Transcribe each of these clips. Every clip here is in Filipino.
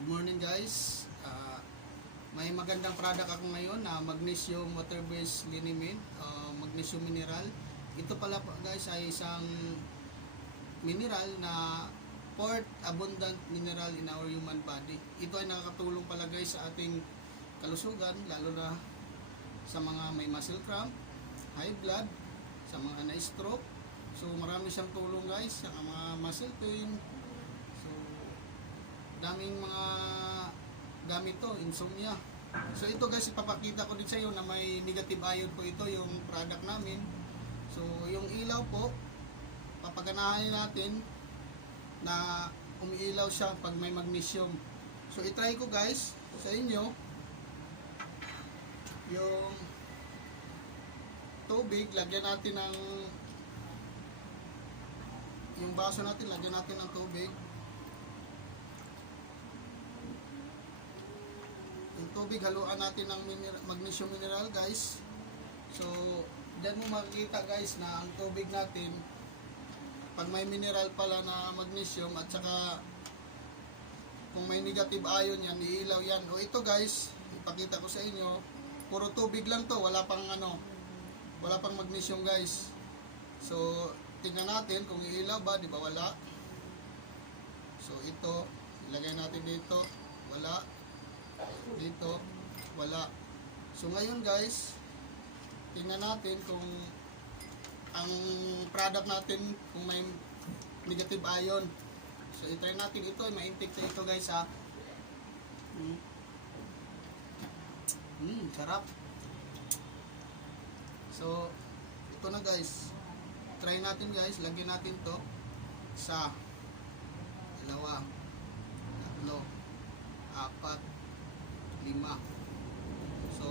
Good morning guys. May magandang product ako ngayon na magnesium water-based liniment, magnesium mineral. Ito pala guys ay isang mineral na port abundant mineral in our human body. Ito ay nakakatulong pala guys sa ating kalusugan, lalo na sa mga may muscle cramp, high blood, sa mga na-stroke. So marami siyang tulong guys sa mga muscle pain. Daming mga gamit to, insomnia. So ito guys, ipapakita ko din sa iyo na may negative ion po ito yung product namin. So yung ilaw po, papaganahin natin na umiilaw siya pag may magnesium. So itry ko guys sa inyo yung tubig, lagyan natin ng yung baso natin, lagyan natin ng tubig. Yung tubig, haluan natin ng magnesium mineral guys. So dyan mo makikita guys na ang tubig natin, pag may mineral pala na magnesium, at saka kung may negative ion yan, iilaw yan. O ito guys, ipakita ko sa inyo, puro tubig lang to, wala pang magnesium guys. So tingnan natin kung iilaw ba, di ba wala. So ito, ilagay natin dito, wala. Dito, wala. So ngayon guys, tingnan natin kung ang product natin kung may negative ion. So i-try natin ito, may intake na ito guys ha. Sarap. So ito na guys, try natin guys, lagyan natin to sa 2, 3, 4, 5. So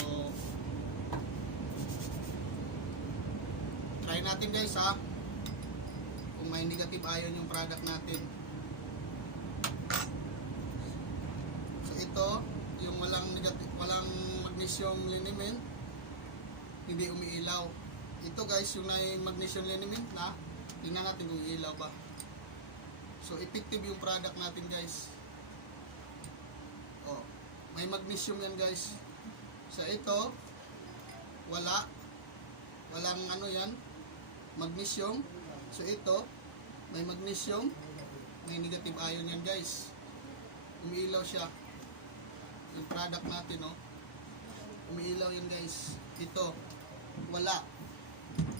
try natin guys ha, kung may negative ion yung product natin. So ito yung walang magnesium liniment, hindi umiilaw. Ito guys yung may magnesium liniment na, tingnan natin kung iilaw ba. So effective yung product natin guys. May magnesium yan guys. Sa ito, walang ano yan, magnesium. So ito, may magnesium, may negative ion yan guys. Umiilaw siya. Yung product natin, no? Umiilaw yan guys. Ito, wala.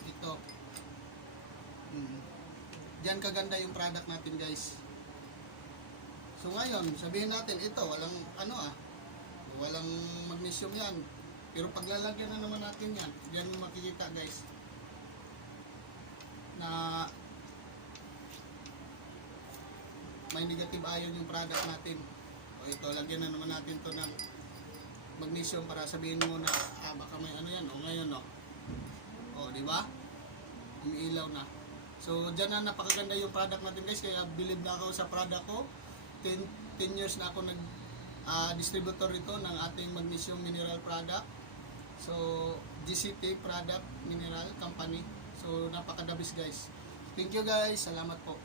Ito. Diyan kaganda yung product natin guys. So ngayon, sabihin natin ito, walang walang magnesium yan. Pero paglalagyan na naman natin yan, yan mo makikita guys na may negative ion yung product natin. O ito, lagyan na naman natin to ng magnesium para sabihin mo na baka may ano yan. O ngayon o di ba? Umiilaw na. So diyan na napakaganda yung product natin guys, kaya believe na ako sa product ko. 10 years na ako distributor ito ng ating magnesium mineral product. So GCT Product Mineral Company. So napakadabis guys. Thank you guys. Salamat po.